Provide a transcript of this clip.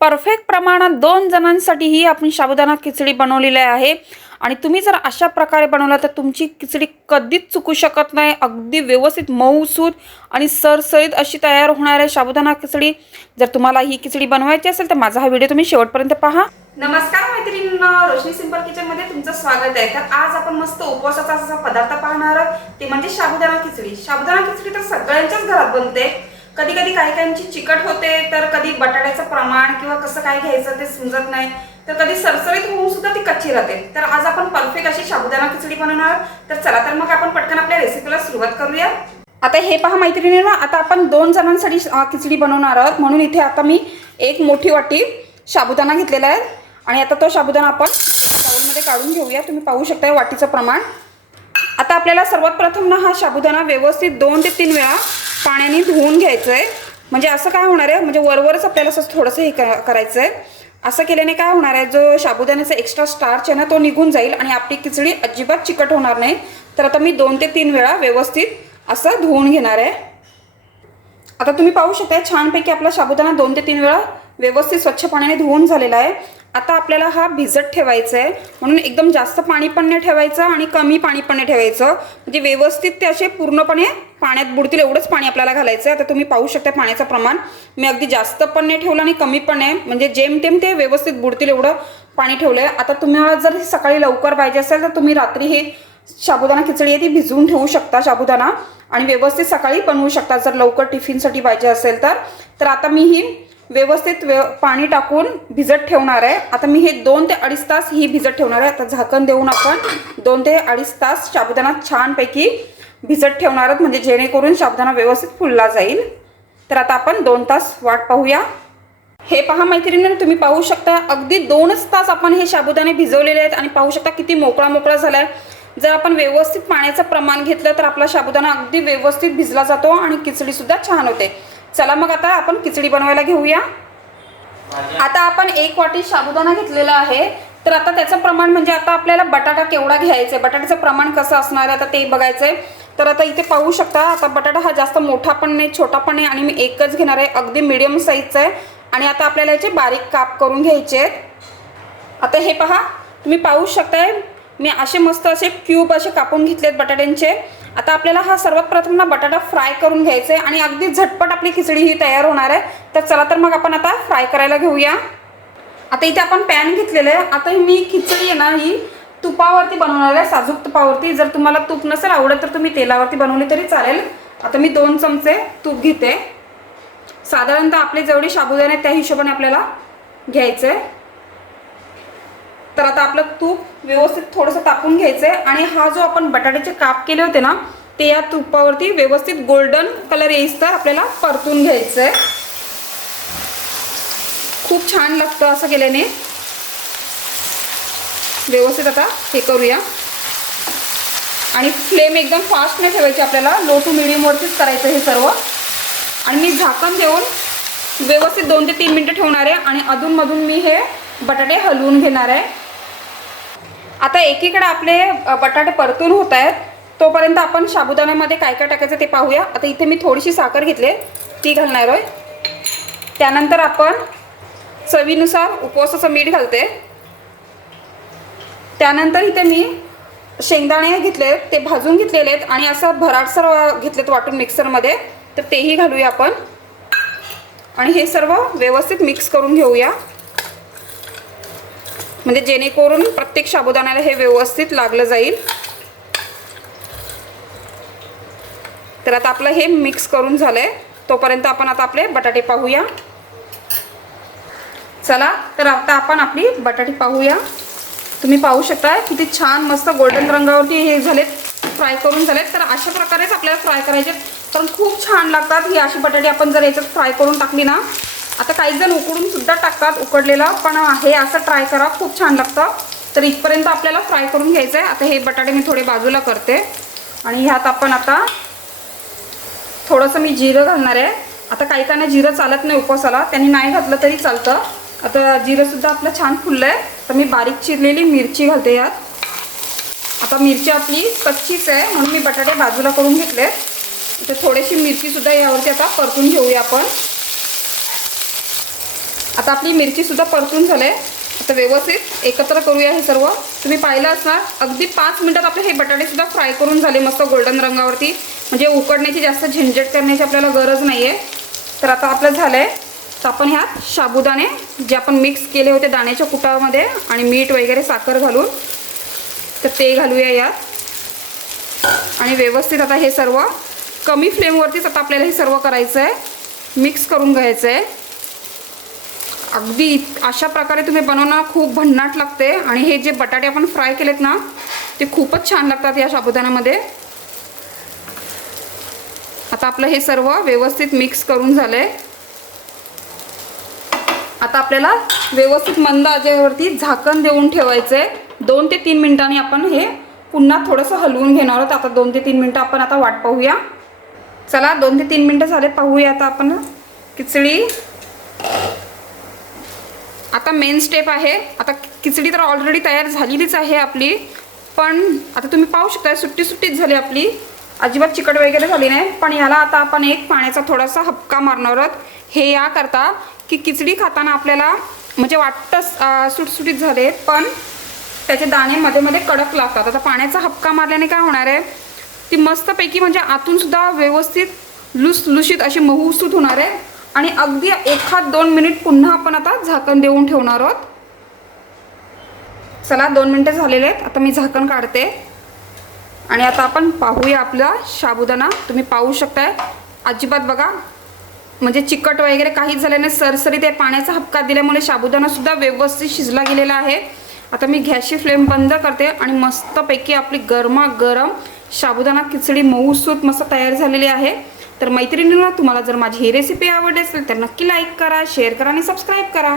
Perfect प्रमाणात दोन जणांसाठीही आपण साबुदाणा खिचडी बनवलेली आहे. आणि तुम्ही जर अशा प्रकारे बनवला तर तुमची खिचडी कधीच चुकू शकत नाही. अगदी व्यवस्थित मऊसूद आणि सरसरीत अशी तयार होणार आहे साबुदाणा खिचडी. जर तुम्हाला ही खिचडी बनवायची असेल तर माझा हा व्हिडिओ तुम्ही शेवटपर्यंत पहा. नमस्कार मैत्रिणींनो रोशनी सिंपल किचनमध्ये तुमचं स्वागत आहे. तर आज आपण मस्त उपवासाचा असा पदार्थ पाहणार आहोत. ते म्हणजे साबुदाणा खिचडी. साबुदाणा खिचडी तर सगळ्यांच्याच घरात बनते. कधी कधी काही काहींची चिकट होते तर कधी बटाट्याचं प्रमाण किंवा कसं काय घ्यायचं ते समजत नाही. तर कधी सरसरीत होऊन सुद्धा ती कच्ची राहते. तर आज आपण परफेक्ट अशी साबुदाणा खिचडी बनवणार आहोत. तर चला तर मग आपण पटकन आपल्या रेसिपीला सुरुवात करूया. आता हे पहा मैत्रिणींनो आता आपण दोन जणांसाठी खिचडी बनवणार आहोत. म्हणून इथे आता मी एक मोठी वाटी साबुदाणा घेतलेला आहे. आणि आता तो साबुदाणा आपण बाऊलमध्ये काढून घेऊया. तुम्ही पाहू शकता वाटीचं प्रमाण. आता आपल्याला सर्वात प्रथम ना हा साबुदाणा व्यवस्थित दोन ते तीन वेळा पाण्याने धुवून घ्यायचं आहे म्हणजे असं काय होणार आहे? म्हणजे वरवरच आपल्याला असं थोडंसं हे करायचं आहे असं केल्याने काय होणार आहे? जो साबुदाण्याचा एक्स्ट्रा स्टार्च आहे ना तो निघून जाईल आणि आपली खिचडी अजिबात चिकट होणार नाही. तर आता मी दोन ते तीन वेळा व्यवस्थित असं धुवून घेणार आहे. आता तुम्ही पाहू शकता छानपैकी आपला साबुदाणा दोन ते तीन वेळा व्यवस्थित स्वच्छ पाण्याने धुवून झालेला आहे. आता आपल्याला हा भिजत ठेवायचा आहे म्हणून एकदम जास्त पाणी पण नाही ठेवायचं आणि कमी पाणी पण नाही ठेवायचं. म्हणजे व्यवस्थित ते असे पूर्णपणे पाण्यात बुडतील एवढंच पाणी आपल्याला घालायचं आहे आता तुम्ही पाहू शकता पाण्याचं प्रमाण. मी अगदी जास्त पण नाही ठेवलं आणि कमी पण नाही. म्हणजे जेमतेम ते व्यवस्थित बुडतील एवढं पाणी ठेवलं आहे आता तुम्हाला जर सकाळी लवकर पाहिजे असेल तर तुम्ही रात्री हे साबुदाणा खिचडी आहे ती भिजवून ठेवू शकता साबुदाणा. आणि व्यवस्थित सकाळी बनवू शकता. जर लवकर टिफिनसाठी पाहिजे असेल तर. तर आता मी ही व्यवस्थित व्य पाणी टाकून भिजत ठेवणार आहे. आता मी हे दोन ते अडीच तास ही भिजत ठेवणार आहे. आता झाकण देऊन आपण दोन ते अडीच तास साबुदाणा छानपैकी भिजत ठेवणार आहोत. म्हणजे जेणेकरून साबुदाणा व्यवस्थित फुलला जाईल. तर आता आपण दोन तास वाट पाहूया. हे पहा मैत्रिणींनो तुम्ही पाहू शकता अगदी दोनच तास आपण हे साबुदाणे भिजवलेले आहेत आणि पाहू शकता किती मोकळा मोकळा झाला आहे जर आपण व्यवस्थित पाण्याचं प्रमाण घेतलं तर आपला साबुदाणा अगदी व्यवस्थित भिजला जातो आणि खिचडीसुद्धा छान होते. चला मग आता आपण खिचडी बनवायला घेऊया. आता आपण एक वाटी साबुदाणा घेतलेला आहे. तर आता त्याचं प्रमाण म्हणजे आता आपल्याला बटाटा केवढा घ्यायचा आहे बटाट्याचं प्रमाण कसं असणार आहे? आता ते बघायचं आहे तर आता इथे पाहू शकता आता बटाटा हा जास्त मोठा पण नाही छोटा पण नाही आणि मी एकच घेणार आहे. अगदी मिडियम साईजचा आहे. आणि आता आपल्याला याचे बारीक काप करून घ्यायचे आहेत. आता हे पहा तुम्ही पाहू शकताय मी असे मस्त असे क्यूब असे कापून घेतलेत बटाट्यांचे. आता आपल्याला हा सर्वात प्रथम ना बटाटा फ्राय करून घ्यायचा आहे आणि अगदी झटपट आपली खिचडी ही तयार होणार आहे. तर चला तर मग आपण आता फ्राय करायला घेऊया. आता इथे आपण पॅन घेतलेलं आहे. आता मी खिचडी आहे ना ही तुपावरती बनवणार आहे साजूक तुपावरती. जर तुम्हाला तूप नसेल आवडत तर तुम्ही तेलावरती बनवली तरी चालेल. आता मी दोन चमचे तूप घेते. साधारणतः आपले जेवढे साबुदाणे त्या हिशोबाने आपल्याला घ्यायचं. आहे तर आता आपलं तूप व्यवस्थित थोडंसं तापून घ्यायचं. आहे आणि हा जो आपण बटाट्याचे काप केले होते ना ते या तुपावरती व्यवस्थित गोल्डन कलर येईस तर आपल्याला परतून घ्यायचं. आहे खूप छान लागतं असं केल्याने. व्यवस्थित आता हे करूया. आणि फ्लेम एकदम फास्ट नाही ठेवायची आपल्याला. लो टू मिडियमवरतीच करायचं हे सर्व. आणि मी झाकण देऊन व्यवस्थित दोन ते तीन मिनटं ठेवणार आहे. आणि अधूनमधून मी हे बटाटे हलवून घेणार आहे. आता एकीकडे आपले बटाटे परतून होत आहेत. तोपर्यंत आपण साबुदाण्यामध्ये काय काय टाकायचं ते पाहूया. आता इथे मी थोडीशी साखर घेतली ती घालणार आहे. त्यानंतर आपण चवीनुसार उपवासाचं मीठ घालते. त्यानंतर इथे मी शेंगदाणे घेतले ते भाजून घेतलेले आहेत आणि असं भराटसर घेतलेत वाटून मिक्सरमध्ये. तर तेही घालूया आपण. आणि हे सर्व व्यवस्थित मिक्स करून घेऊया. म्हणजे जेणेकरून प्रत्येक साबुदाण्याला हे व्यवस्थित लागलं जाईल. तर आता आपलं हे मिक्स करून झालंय. तोपर्यंत आपण आता आपले बटाटे पाहूया. चला तर आता आपण आपली बटाटे पाहूया. तुम्ही पाहू शकता किती छान मस्त गोल्डन रंगावरती हे झालेत फ्राय करून झालेत. तर अशा प्रकारेच आपल्याला फ्राय करायचे. कारण खूप छान लागतात ही अशी बटाटे आपण जर याच्यात फ्राय करून टाकली ना आता काही जण उकडून सुद्धा टाकतात उकडलेलं पण हे असं ट्राय करा खूप छान लागतं. तर इथपर्यंत आपल्याला फ्राय करून घ्यायचं आहे आता हे बटाटे मी थोडे बाजूला करते. आणि ह्यात आपण आता थोडंसं मी जिरं घालणार आहे. आता काही काहींना जिरं चालत नाही उपवासाला त्यांनी नाही घातलं तरी चालतं. आता जिरंसुद्धा आपलं छान फुललं आहे तर मी बारीक चिरलेली मिरची घालते यात. आता मिरची आपली कच्चीच आहे म्हणून मी बटाटे बाजूला करून घेतले. तर थोडीशी मिरचीसुद्धा यावरती आता परतून घेऊया आपण. आता आपली मिरचीसुद्धा परतून झाले. आता व्यवस्थित एकत्र करूया हे सर्व. तुम्ही पाहिलं असणार अगदी पाच मिनटात आपले हे बटाटेसुद्धा फ्राय करून झाले मस्त गोल्डन रंगावरती. म्हणजे उकडण्याची जास्त झंझट करण्याची आपल्याला गरज नाही आहे तर आता आपलं झालं आहे तर आपण ह्यात साबुदाणे जे आपण मिक्स केले होते दाण्याच्या कुटामध्ये आणि मीठ वगैरे साखर घालून तर ते घालूया यात. आणि व्यवस्थित आता हे सर्व कमी फ्लेमवरतीच आता आपल्याला हे सर्व करायचं आहे मिक्स करून घ्यायचं आहे अगदी अशा प्रकारे तुम्ही बनवणं खूप भन्नाट लागते. आणि हे जे बटाटे आपण फ्राय केलेत ना ते खूपच छान लागतात या साबुदाण्यामध्ये आता आपलं हे सर्व व्यवस्थित मिक्स करून झालंय. आता आपल्याला व्यवस्थित मंद आजेवरती झाकण देऊन ठेवायचं आहे दोन ते तीन मिनिटांनी आपण हे पुन्हा थोडंसं हलवून घेणार आहोत. आता दोन ते तीन मिनटं आपण आता वाट पाहूया. चला दोन ते तीन मिनटं झाले पाहूया आता आपण खिचडी आता मेन स्टेप आहे. आता खिचडी तर ऑलरेडी तयार झालेलीच आहे आपली. पण आता तुम्ही पाहू शकता सुट्टी सुट्टीच झाली आपली. अजिबात चिकट वगैरे झाली नाही. पण याला आता आपण एक पाण्याचा थोडासा हपका मारणार आहोत. हे याकरता की खिचडी खाताना आपल्याला म्हणजे वाटतं सुटसुटीत झाले पण त्याचे दाणे मध्ये मध्ये कडक लागतात. आता पाण्याचा हपका मारल्याने काय होणार आहे? ती मस्तपैकी म्हणजे आतून सुद्धा व्यवस्थित लुसलुशीत अशी मऊसूत होणार आहे. आणि अगदी एखाद दोन मिनिट पुन्हा आपण आता झाकण देऊन ठेवणार आहोत. चला दोन मिनटं झालेले आहेत. आता मी झाकण काढते. आणि आता आपण पाहूया आपला साबुदाणा. तुम्ही पाहू शकताय. अजिबात बघा म्हणजे चिकट वगैरे काहीच झाल्याने सरसरी ते पाण्याचा हपका दिल्यामुळे साबुदाणासुद्धा व्यवस्थित शिजला गेलेला आहे. आता मी गॅसची फ्लेम बंद करते आणि मस्तपैकी आपली गरमागरम साबुदाणा खिचडी मऊसूत मस्त तयार झालेली आहे. तर मैत्रिणींना तुम्हाला जर माझी ही रेसिपी आवडली असेल तर नक्की लाईक करा शेअर करा आणि सबस्क्राईब करा.